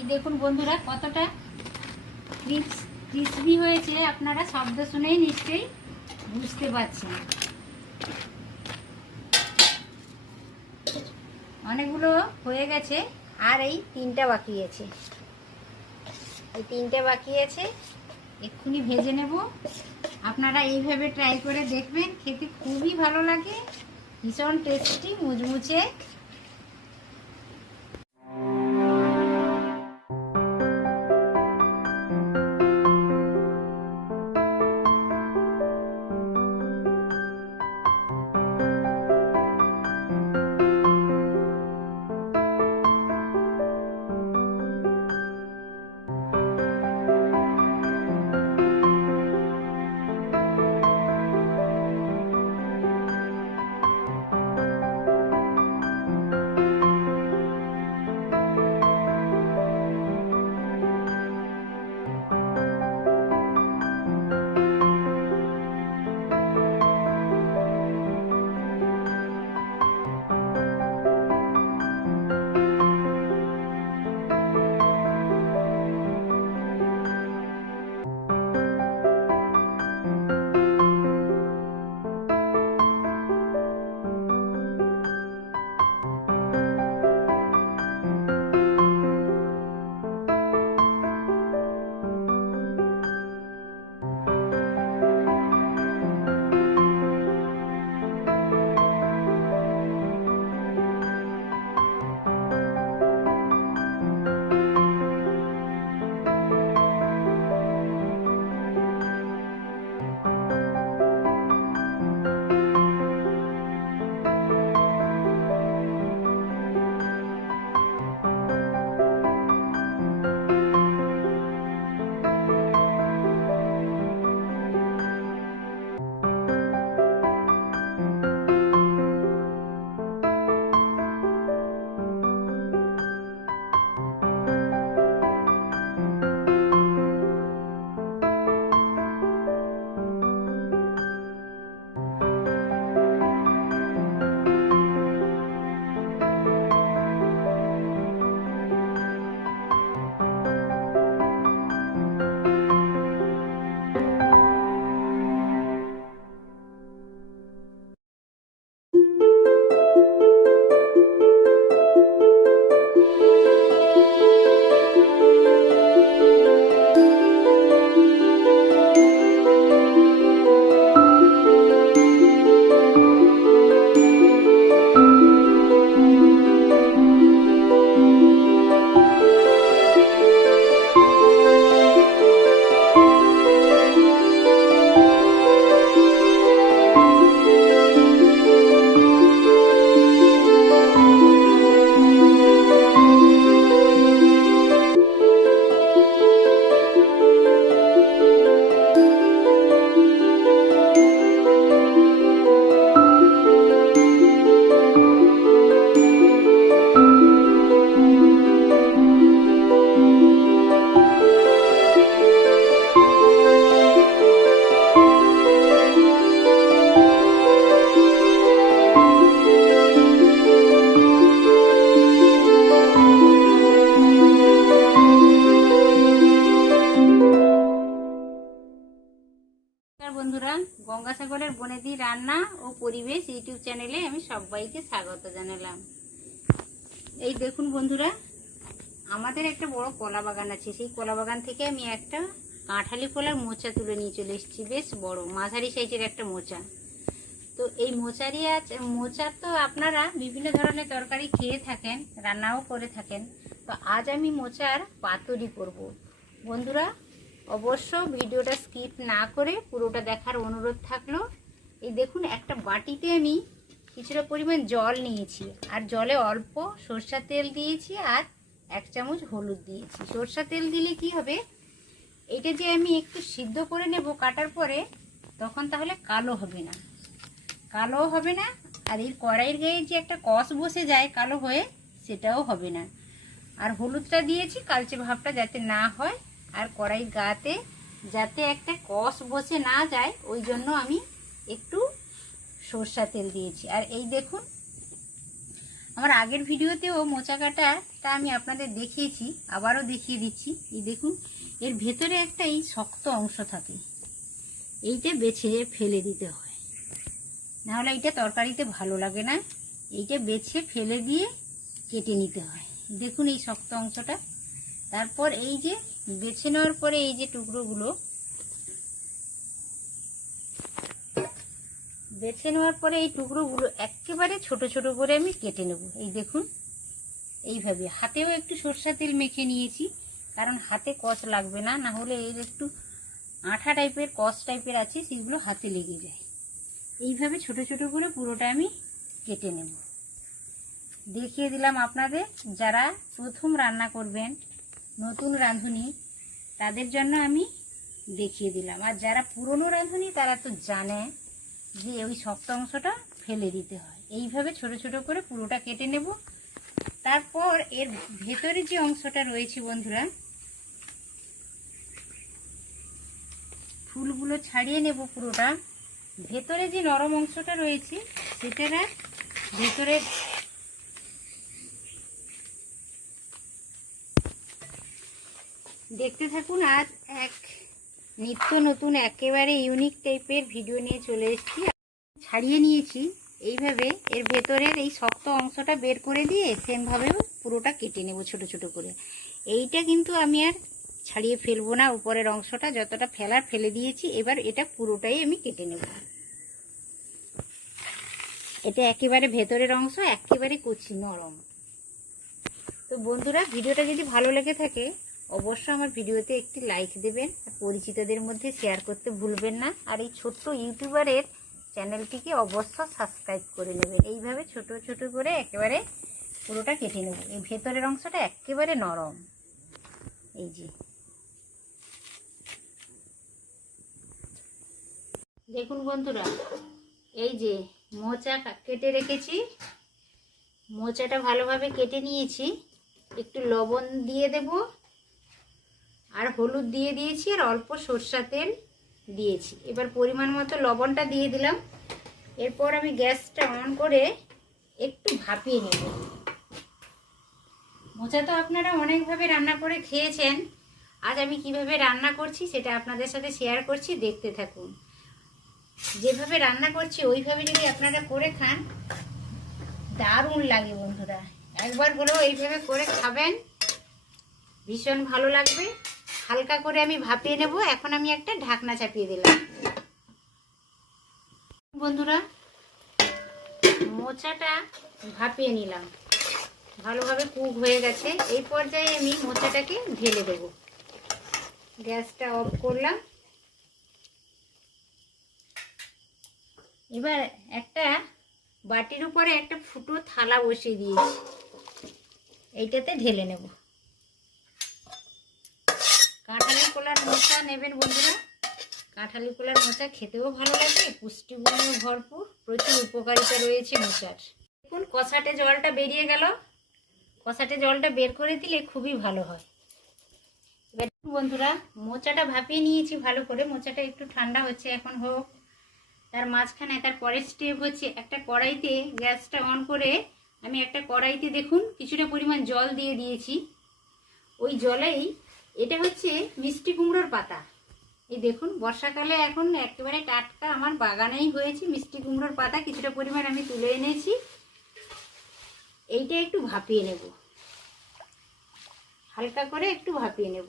এই দেখুন বন্ধুরা কতটা ক্রিসপি হয়েছে, আপনারা শব্দ শুনেই নিশ্চয়ই বুঝতে পারছেন। অনেকগুলো হয়ে গেছে, আর এই তিনটা বাকি আছে। এই তিনটা বাকি আছে, এক্ষুনি ভেজে নেব। আপনারা এইভাবে ট্রাই করে দেখবেন, খেতে খুবই ভালো লাগে, ভীষণ টেস্টি, মুচমুচে। বন্ধুরা, গঙ্গাসাগরের বনেদি রান্না ও পরিবেশ ইউটিউব চ্যানেলে আমি সবাইকে স্বাগত জানালাম। এই দেখুন বন্ধুরা, আমাদের একটা বড় কলা বাগান আছে। সেই কলা বাগান থেকে আমি একটা কাঁঠালি কলার মোচা তুলে নিয়ে চলে এসেছি। বেশ বড় মাঝারি সাইজের একটা মোচা। তো এই মোচা তো আপনারা বিভিন্ন ধরনের তরকারি খেয়ে থাকেন, রান্নাও করে থাকেন। তো আজ আমি মোচার পাতুরি করব। বন্ধুরা, অবশ্য ভিডিওটা স্কিপ না করে পুরোটা দেখার অনুরোধ থাকলো। এই দেখুন, একটা বাটিতে আমি কিছুটা পরিমাণ জল নিয়েছি, আর জলে অল্প সরষের তেল দিয়েছি, আর 1 চামচ হলুদ দিয়েছি। সরষের তেল দিলে কি হবে, এটা যে আমি একটু সিদ্ধ করে নেব কাটার পরে, তখন তাহলে কালো হবে না, আর এই কড়াইয়ের গায়ে যে একটা কষ বসে যায় কালো হয়ে, সেটাও হবে না। আর হলুদটা দিয়েছি কালচে ভাবটা যাতে না হয়, আর কড়াই গাতে যাতে একটা কষ বসে না যায়, ওই জন্য আমি একটু সরষের তেল দিয়েছি। আর এই দেখুন, আমার আগের ভিডিওতেও মোচা কাটাটা আমি আপনাদের দেখিয়েছি, আবারও দেখিয়ে দিচ্ছি। এই দেখুন, এর ভেতরে একটা এই শক্ত অংশ থাকে, এইটা বেছে ফেলে দিতে হয়, নাহলে এইটা তরকারিতে ভালো লাগে না। এইটা বেছে ফেলে দিয়ে কেটে নিতে হয়। দেখুন এই শক্ত অংশটা। তারপর এই যে বেছে নেওয়ার পরে এই যে টুকরোগুলো বেছে নেওয়ার পরে এই টুকরোগুলো একেবারে ছোট ছোট করে আমি কেটে নেব। এই দেখুন এইভাবে। হাতেও একটু সরষের তেল মেখে নিয়েছি, কারণ হাতে কষ লাগবে না, না হলে এর একটু আঠা টাইপের কষ টাইপের আছে, সেগুলো হাতে লেগে যায়। এইভাবে ছোট ছোট করে পুরোটা আমি কেটে নেব। দেখিয়ে দিলাম আপনাদের, যারা প্রথম রান্না করবেন, নতুন রাঁধুনি, তাদের জন্য আমি দেখিয়ে দিলাম। আর যারা পুরনো রাঁধুনি তারা তো জানে যে ওই শক্ত অংশটা ফেলে দিতে হয়। এইভাবে ছোট ছোট করে পুরোটা কেটে নেব। তারপর এর ভেতরে যে অংশটা রয়েছে বন্ধুরা, ফুলগুলো ছাড়িয়ে নেব পুরোটা। ভেতরে যে নরম অংশটা রয়েছে সেটার ভেতরে দেখতে থাকুন। আজ এক নিত্য নতুন একেবারে ইউনিক টাইপের ভিডিও নিয়ে চলে এসেছি। ছাড়িয়ে নিয়েছি এইভাবে, এর ভেতরের এই শক্ত অংশটা বের করে দিয়ে সেমভাবেও পুরোটা কেটে নেব ছোট ছোট করে। এইটা কিন্তু আমি আর ছাড়িয়ে ফেলবো না, উপরের অংশটা যতটা ফেলার ফেলে দিয়েছি। এবার এটা পুরোটাই আমি কেটে নেব। এটা একেবারে ভেতরের অংশ, একেবারে কচি নরম। তো বন্ধুরা, ভিডিওটা যদি ভালো লেগে থাকে অবশ্যই আমার ভিডিওতে একটি লাইক দেবেন, আর পরিচিতদের মধ্যে শেয়ার করতে ভুলবেন না। আর এই ছোট্ট ইউটিউবারের চ্যানেলটিকে অবশ্যই সাবস্ক্রাইব করে নেবেন। এইভাবে ছোট ছোট করে একেবারে পুরোটা কেটে নেব। এই ভেতরের অংশটা একেবারে নরম। এই যে দেখুন বন্ধুরা, এই যে মোচা কেটে রেখেছি, মোচাটা ভালোভাবে কেটে নিয়েছি। একটু লবণ দিয়ে দেব, আর হলুদ দিয়ে দিয়েছি, আর অল্প সরষের তেল দিয়েছি। এবার পরিমাণ মতো লবণটা দিয়ে দিলাম। এরপর আমি গ্যাসটা অন করে একটু ভাপিয়ে নেব। মোচা তো আপনারা অনেকভাবে রান্না করে খেয়েছেন, আজ আমি কিভাবে রান্না করছি সেটা আপনাদের সাথে শেয়ার করছি, দেখতে থাকুন। যেভাবে রান্না করছি ওইভাবে যদি আপনারা করে খান দারুণ লাগে বন্ধুরা। একবার হলেও এইভাবে করে খাবেন, ভীষণ ভালো লাগবে। হালকা করে আমি ভাপিয়ে নেব। এখন আমি একটা ঢাকনা চাপিয়ে দিলাম। বন্ধুরা, মোচাটা ভাপিয়ে নিলাম, ভালোভাবে কুক হয়ে গেছে। এই পর্যায়ে আমি মোচাটাকে ঢেলে দেব। গ্যাসটা অফ করলাম। এবার একটা বাটির উপরে একটা ফুটো থালা বসিয়ে দিয়েছি, এইটাতে ঢেলে নেব। কাঁঠালি কলার মোচা নেবেন বন্ধুরা। কাঁঠালি কলার মোচা খেতেও ভালো লাগে, পুষ্টিগুণেও ভরপুর, প্রচুর উপকারিতা রয়েছে মোচার। দেখুন কষাটে জলটা বেরিয়ে গেল। কষাটে জলটা বের করে দিলে খুবই ভালো হয়। এবার বন্ধুরা, মোচাটা ভাপিয়ে নিয়েছি ভালো করে। মোচাটা একটু ঠান্ডা হচ্ছে, এখন হোক। তার মাঝখানে তার পরের স্টেপ হচ্ছে একটা কড়াইতে গ্যাসটা অন করে আমি একটা কড়াইতে দেখুন কিছুটা পরিমাণ জল দিয়ে দিয়েছি। ওই জলেই, এটা হচ্ছে মিষ্টি কুমড়োর পাতা। এই দেখুন বর্ষাকালে এখন একেবারে টাটকা আমার বাগানেই হয়েছে মিষ্টি কুমড়োর পাতা, কিছুটা পরিমাণ আমি তুলে এনেছি। এইটা একটু ভাপিয়ে নেব, হালকা করে একটু ভাপিয়ে নেব।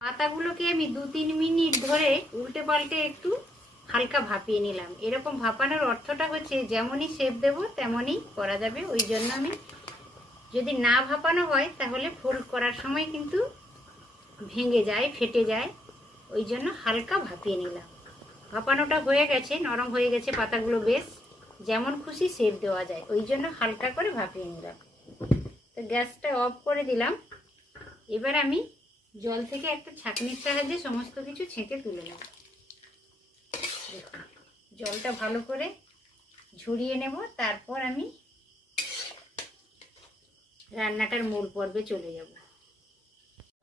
পাতাগুলোকে আমি 2-3 মিনিট ধরে উল্টে পাল্টে একটু হালকা ভাপিয়ে নিলাম। এরকম ভাপানোর অর্থটা হচ্ছে যেমনই শেপ দেব তেমনই করা যাবে। ওই জন্য আমি, যদি না ভাপানো হয় তাহলে ফোল্ড করার সময় কিন্তু ভেঙে যায়, ফেটে যায়। ওই জন্য হালকা ভাপিয়ে নিলাম। ভাপানোটা হয়ে গেছে, নরম হয়ে গেছে পাতাগুলো, বেশ যেমন খুশি শেপ দেওয়া যায়। ওই জন্য হালকা করে ভাপিয়ে নিলাম। তো গ্যাসটা অফ করে দিলাম। এবার আমি জল থেকে একটা ছাঁকনির সাহায্যে সমস্ত কিছু ছেঁকে তুলে নেব। দেখুন জলটা ভালো করে ঝরিয়ে নেব। তারপর আমি রান্নাটার মূল পর্বে চলে যাব।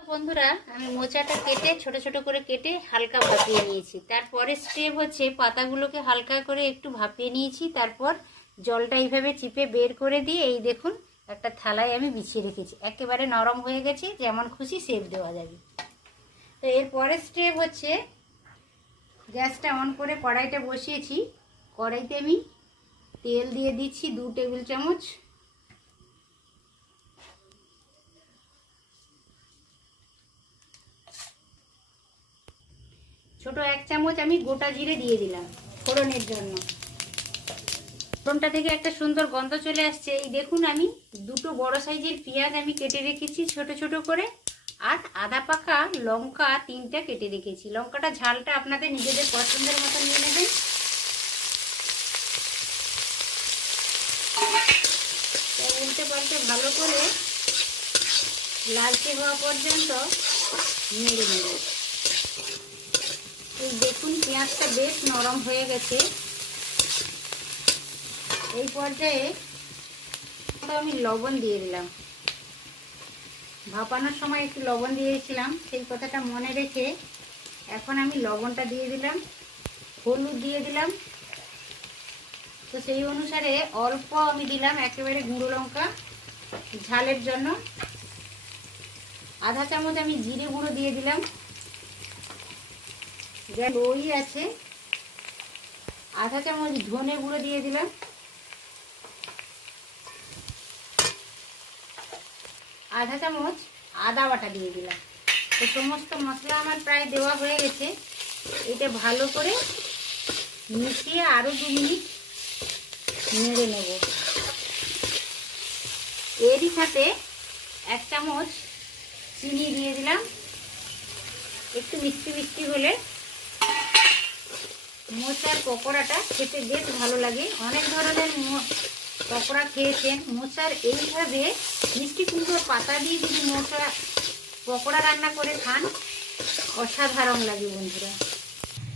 বন্ধুরা, আমি মোচাটা কেটে ছোট ছোট করে কেটে হালকা ভাপিয়ে নিয়েছি। তারপরে স্টেপ হচ্ছে পাতাগুলোকে হালকা করে একটু ভাপিয়ে নিয়েছি। তারপর জলটা এইভাবে চিপে বের করে দিয়ে এই দেখুন একটা থালায় আমি বিছিয়ে রেখেছি। একেবারে নরম হয়ে গেছে, যেমন খুশি শেপ দেওয়া যাবে। তো এরপরে স্টেপ হচ্ছে গ্যাসটা অন করে কড়াইটা বসিয়েছি। কড়াইতে আমি তেল দিয়ে দিচ্ছি 2 টেবিল চামচ। ছোট 1 চামচ আমি গোটা জিরে দিয়ে দিলাম ফোড়নের জন্য। ফোড়নটা থেকে একটা সুন্দর গন্ধ চলে আসছে। এই দেখুন আমি 2টো বড় সাইজের পেঁয়াজ আমি কেটে রেখেছি ছোট ছোট করে, আর আধা পাকা লঙ্কা 3টা কেটে রেখেছি। লঙ্কাটা ঝালটা আপনাদের নিজেদের পছন্দের মতো নিয়ে নেবেন। উল্টে পাল্টে ভালো করে লালচে হওয়া পর্যন্ত নেড়ে নেব। এই দেখুন পেঁয়াজটা বেশ নরম হয়ে গেছে। এই পর্যায়ে আমি লবণ দিয়ে দিলাম। ভাপানোর সময় একটু লবণ দিয়েছিলাম, সেই কথাটা মনে রেখে এখন আমি লবণটা দিয়ে দিলাম। হলুদ দিয়ে দিলাম, তো সেই অনুসারে অল্প আমি দিলাম একেবারে গুঁড়ো লঙ্কা ঝালের জন্য। আধা চামচ আমি জিরে গুঁড়ো দিয়ে দিলাম, যা ওই আছে। আধা চামচ ধনে গুঁড়ো দিয়ে দিলাম। আধা চামচ আদা বাটা দিয়ে দিলাম। তো সমস্ত মশলা আমার প্রায় দেওয়া হয়ে গেছে। এটা ভালো করে মিশিয়ে আরও 2 মিনিট নেড়ে নেব। এরই সাথে 1 চামচ চিনি দিয়ে দিলাম। একটু মিষ্টি মিষ্টি হলে মোচার পকোড়াটা খেতে বেশ ভালো লাগে। অনেক ধরনের পকোড়া খেয়েছেন, মোচার এইভাবে মিষ্টি কুমড়োর পাতা দিয়ে যদি মোচা পকোড়া রান্না করে খান অসাধারণ লাগে বন্ধুরা।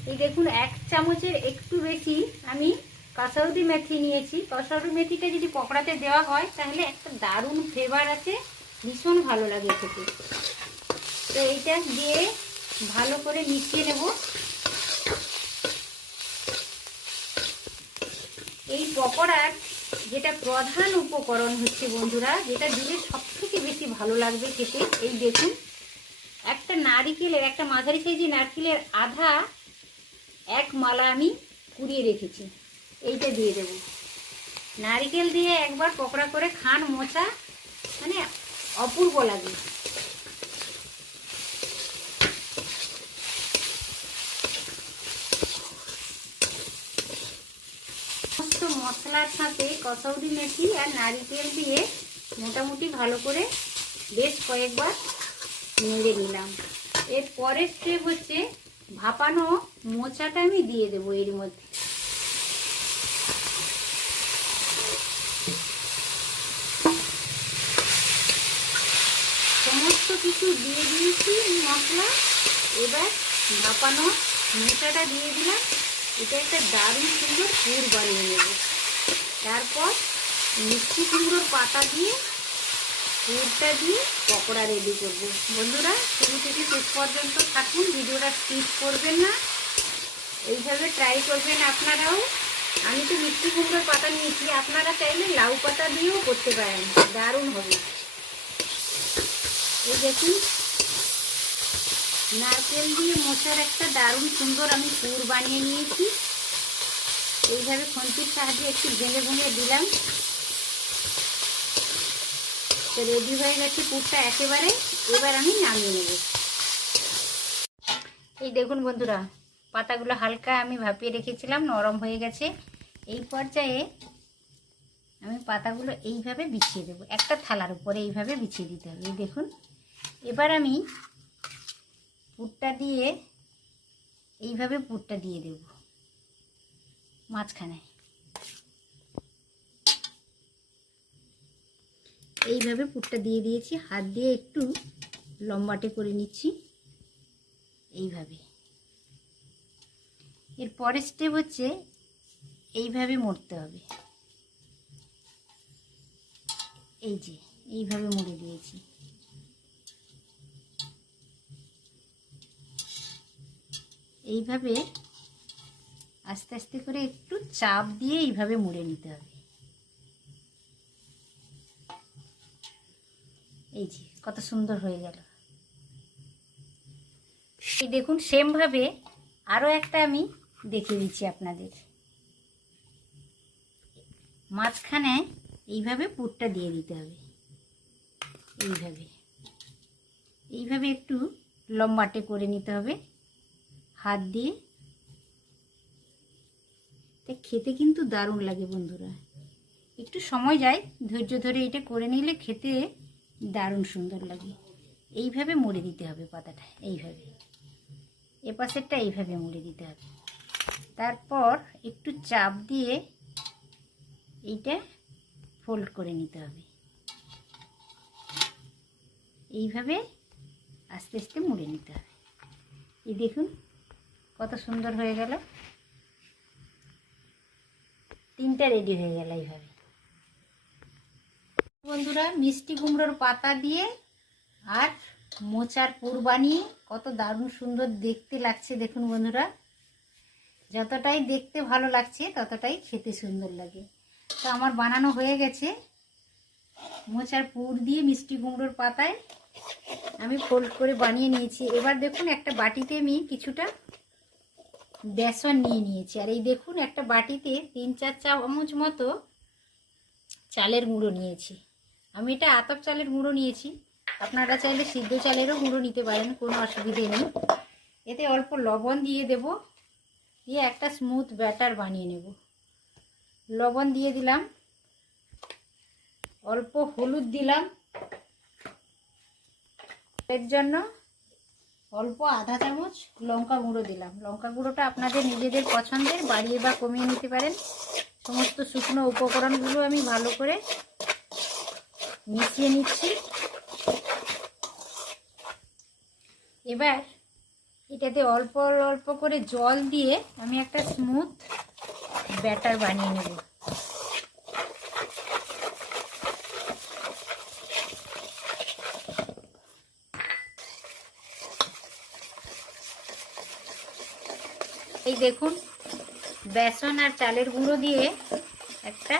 এই দেখুন 1 চামচের একটু বেশি আমি কাসৌরি মেথি নিয়েছি। কাসৌরি মেথিটা যদি পকোড়াতে দেওয়া হয় তাহলে একটা দারুণ ফ্লেভার আছে, ভীষণ ভালো লাগে খেতে। তো এইটা দিয়ে ভালো করে মিশিয়ে নেব। এই পকোড়ার যেটা প্রধান উপকরণ হচ্ছে বন্ধুরা, যেটা দিলে সবথেকে বেশি ভালো লাগবে খেতে, এই দেখুন একটা নারকেলের, একটা মাঝারি সাইজের নারকেলের আধা 1 মালা আমি কুড়িয়ে রেখেছি, এইটা দিয়ে দেব। নারকেল দিয়ে একবার পকোড়া করে খান মোচা, মানে অপূর্ব লাগে। সমস্ত মশলার সাথে কসৌরি মেথি আর নারকেল দিয়ে মোটামুটি ভালো করে বেশ কয়েকবার নেড়ে নিলাম। এর পরের স্টেপ হচ্ছে ভাপানো মোচাটা আমি দিয়ে দেবো এর মধ্যে। সমস্ত কিছু দিয়ে দিয়েছি মশলা। এবার ভাপানো মোচাটা দিয়ে দিলাম। এটা একটা দারুণ সুন্দর পুর বানিয়ে নেব। তারপর মিষ্টি কুমড়োর পাতা দিয়ে পুরটা দিয়ে পকোড়া রেডি করব। বন্ধুরা শুরু থেকে শেষ পর্যন্ত থাকুন, ভিডিওটা স্কিপ করবেন না, এইভাবে ট্রাই করবেন আপনারাও। আমি তো মিষ্টি কুমড়োর পাতা নিয়েছি, আপনারা চাইলে লাউ পাতা দিয়েও করতে পারেন, দারুণ হবে। এই দেখুন নারকেল দিয়ে মোচার একটা দারুণ সুন্দর আমি পুর বানিয়ে নিয়েছি। এইভাবে খুন্তির সাহায্যে একটু ভেঙে ভেঙে দিলাম। তো রেডি হয়ে গেছে পুরটা একেবারে। এবার আমি নামিয়ে নেব। এই দেখুন বন্ধুরা পাতাগুলো হালকা আমি ভাপিয়ে রেখেছিলাম, নরম হয়ে গেছে। এই পর্যায়ে আমি পাতাগুলো এইভাবে বিছিয়ে দেবো, একটা থালার উপরে এইভাবে বিছিয়ে দিতে হবে। এই দেখুন এবার আমি পুরটা দিয়ে এইভাবে পুরটা দিয়ে দেব মাঝখানে। এইভাবে পুরটা দিয়ে দিয়েছি, হাত দিয়ে একটু লম্বাটে করে নিচ্ছি এইভাবে। এর পরের স্টেপ হচ্ছে এইভাবে মুড়তে হবে। এই যে এইভাবে মুড়ে দিয়েছি। এইভাবে আস্তে আস্তে করে একটু চাপ দিয়ে এইভাবে মুড়ে নিতে হবে। এই যে কত সুন্দর হয়ে গেল। এই দেখুন সেমভাবে আরও একটা আমি দেখিয়ে দিচ্ছি আপনাদের। মাঝখানে এইভাবে পুরটা দিয়ে দিতে হবে, এইভাবে এইভাবে একটু লম্বাটে করে নিতে হবে হাত দিয়ে। খেতে কিন্তু দারুণ লাগে বন্ধুরা, একটু সময় যায়, ধৈর্য ধরে এটা করে নিলে খেতে দারুণ সুন্দর লাগে। এইভাবে মুড়ে দিতে হবে পাতাটা, এইভাবে এপাশেরটা এইভাবে মুড়ে দিতে হবে। তারপর একটু চাপ দিয়ে এইটা ফোল্ড করে নিতে হবে, এইভাবে আস্তে আস্তে মুড়ে নিতে হবে। এই দেখুন কত সুন্দর হয়ে গেল, তিনটা রেডি হয়ে গেল এইভাবে। বন্ধুরা মিষ্টি কুমড়োর পাতা দিয়ে আর মোচার পুর বানিয়ে কত দারুণ সুন্দর দেখতে লাগছে দেখুন বন্ধুরা। যতটাই দেখতে ভালো লাগছে ততটাই খেতে সুন্দর লাগে। তো আমার বানানো হয়ে গেছে, মোচার পুর দিয়ে মিষ্টি কুমড়োর পাতায় আমি ফোল্ড করে বানিয়ে নিয়েছি। এবার দেখুন একটা বাটিতে আমি কিছুটা বেসন নিয়ে নিয়েছি, আর এই দেখুন একটা বাটিতে 3-4 চামচ মতো চালের গুঁড়ো নিয়েছি। আমি এটা আতপ চালের গুঁড়ো নিয়েছি, আপনারা চাইলে সিদ্ধ চালেরও গুঁড়ো নিতে পারেন, কোনো অসুবিধে নেই। এতে অল্প লবণ দিয়ে দেব, দিয়ে একটা স্মুথ ব্যাটার বানিয়ে নেব। লবণ দিয়ে দিলাম, অল্প হলুদ দিলাম, এর জন্য অল্প আধা চামচ লঙ্কা গুঁড়ো দিলাম। লঙ্কা গুঁড়োটা আপনাদের নিজেদের পছন্দের বাড়িয়ে বা কমিয়ে নিতে পারেন। সমস্ত শুকনো উপকরণগুলো আমি ভালো করে মিশিয়ে নিচ্ছি। এবার এটাতে অল্প অল্প করে জল দিয়ে আমি একটা স্মুথ ব্যাটার বানিয়ে নেব। এই দেখুন বেসন আর চালের গুঁড়ো দিয়ে একটা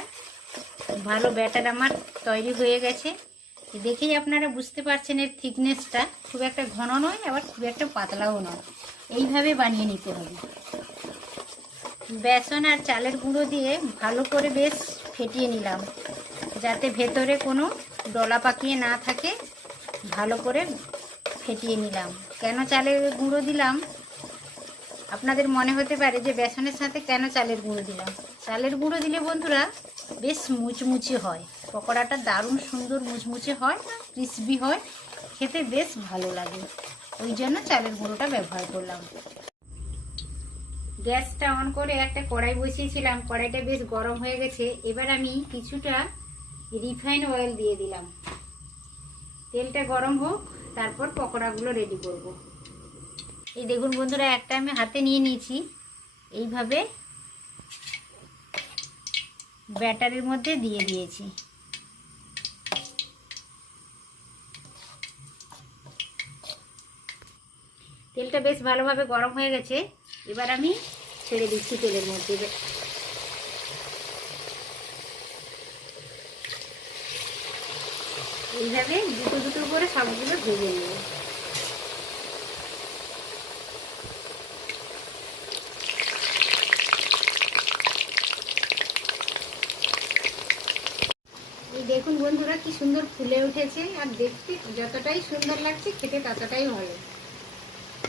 ভালো ব্যাটার আমার তৈরি হয়ে গেছে। দেখেই আপনারা বুঝতে পারছেন এর থিকনেসটা খুব একটা ঘন নয়, আবার খুব একটা পাতলাও নয়। এইভাবে বানিয়ে নিতে হবে। বেসন আর চালের গুঁড়ো দিয়ে ভালো করে বেশ ফেটিয়ে নিলাম, যাতে ভেতরে কোনো ডলা পাকিয়ে না থাকে। ভালো করে ফেটিয়ে নিলাম। কেন চালের গুঁড়ো দিলাম আপনাদের মনে হতে পারে যে বেসনের সাথে কেন চালের গুঁড়ো দিলাম। চালের গুঁড়ো দিলে বন্ধুরা বেশ মুচমুচে হয়, পকোড়াটা দারুণ সুন্দর মুচমুচে হয়, ক্রিসপি হয়, খেতে বেশ ভালো লাগে। ওই জন্য চালের গুঁড়োটা ব্যবহার করলাম। গ্যাসটা অন করে একটা কড়াই বসিয়েছিলাম, কড়াইটা বেশ গরম হয়ে গেছে। এবার আমি কিছুটা রিফাইন অয়েল দিয়ে দিলাম। তেলটা গরম হোক, তারপর পকোড়াগুলো রেডি করব। এই দেখুন বন্ধুরা একটা আমি হাতে নিয়ে নিয়েছি, এইভাবে ব্যাটারের মধ্যে দিয়ে দিয়েছি। তেলটা বেশ ভালোভাবে গরম হয়ে গেছে। এবার আমি ছেড়ে দিচ্ছি তেলের মধ্যে। এইভাবে দুটো দুটো করে সবগুলো ভেজে নেব। এই দেখুন বন্ধুরা কি সুন্দর ফুলে উঠেছে, আর দেখতে যতটাই সুন্দর লাগছে খেতে ততটাই ভালো।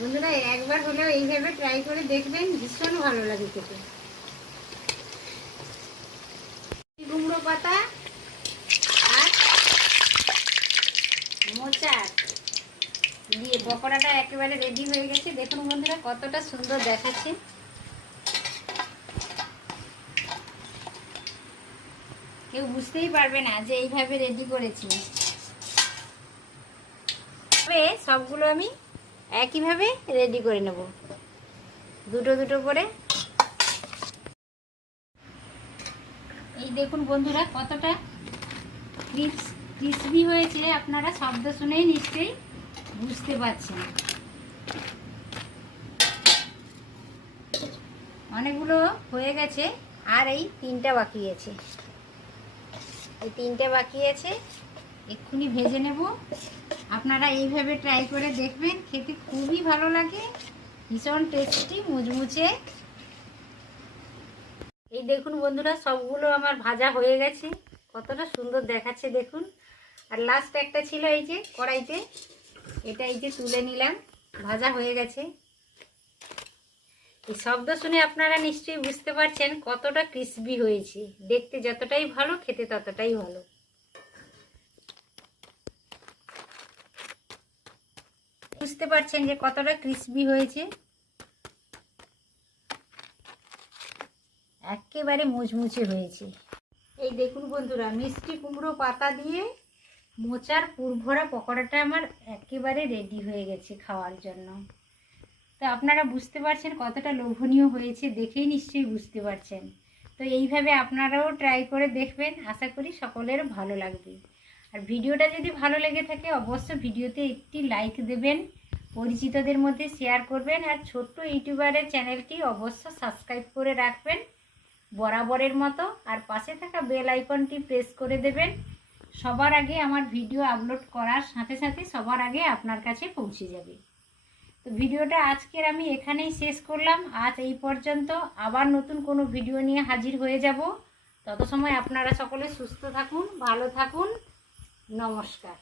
বন্ধুরা একবার হলেও এইভাবে ট্রাই করে দেখবেন, ভীষণ ভালো লাগে খেতে। কুমড়ো পাতা আর মোচা দিয়ে পকোড়াটা একেবারে রেডি হয়ে গেছে। দেখুন বন্ধুরা কতটা সুন্দর দেখাচ্ছে। কেউ বুঝতেই পারবে না যে এইভাবে রেডি করেছি। তবে সবগুলো আমি একইভাবে রেডি করে নেব, দুটো দুটো করে। এই দেখুন বন্ধুরা কতটা ক্রিসপি হয়েছে, আপনারা শব্দ শুনেই নিশ্চয়ই বুঝতে পারছেন। অনেকগুলো হয়ে গেছে, আর এই 3টা বাকি আছে। এই 3টা বাকি আছে, এক্ষুনি ভেজে নেব। আপনারা এইভাবে ট্রাই করে দেখবেন, খেতে খুবই ভালো লাগে, ভীষণ টেস্টি, মুচমুচে। এই দেখুন বন্ধুরা, সবগুলো আমার ভাজা হয়ে গেছে, কতটা সুন্দর দেখাচ্ছে দেখুন। আর লাস্ট একটা ছিল এই যে কড়াইতে, এটা এই যে তুলে নিলাম, ভাজা হয়ে গেছে। এই শব্দ শুনে আপনারা নিশ্চয়ই বুঝতে পারছেন কতটা ক্রিসপি হয়েছে। দেখতে যতটাই ভালো, খেতে ততটাই ভালো। বুঝতে পারছেন যে কতটা ক্রিসপি হয়েছে, একেবারে মুচমুচে হয়েছে। এই দেখুন বন্ধুরা, মিষ্টি কুমড়ো পাতা দিয়ে মোচার পুরভরা পকোড়াটা আমার একেবারে রেডি হয়ে গেছে খাওয়ার জন্য। তো আপনারা বুঝতে পারছেন কতটা লোভনীয় হয়েছে, দেখেই নিশ্চয়ই বুঝতে পারছেন। তো এইভাবে আপনারাও ট্রাই করে দেখবেন, আশা করি সকলের ভালো লাগবে। আর ভিডিওটা যদি ভালো লেগে থাকে অবশ্যই ভিডিওতে একটি লাইক দেবেন, পরিচিতদের মধ্যে শেয়ার করবেন, আর ছোট্ট ইউটিউবারের চ্যানেলটি অবশ্য সাবস্ক্রাইব করে রাখবেন বরাবরের মতো। আর পাশে থাকা বেল আইকনটি প্রেস করে দেবেন, সবার আগে আমার ভিডিও আপলোড করার সাথে সাথে সবার আগে আপনার কাছে পৌঁছে যাবে। তো ভিডিওটা আজকের আমি এখানেই শেষ করলাম। আজ এই পর্যন্ত, আবার নতুন কোনো ভিডিও নিয়ে হাজির হয়ে যাব। তত সময় আপনারা সকলে সুস্থ থাকুন, ভালো থাকুন। নমস্কার।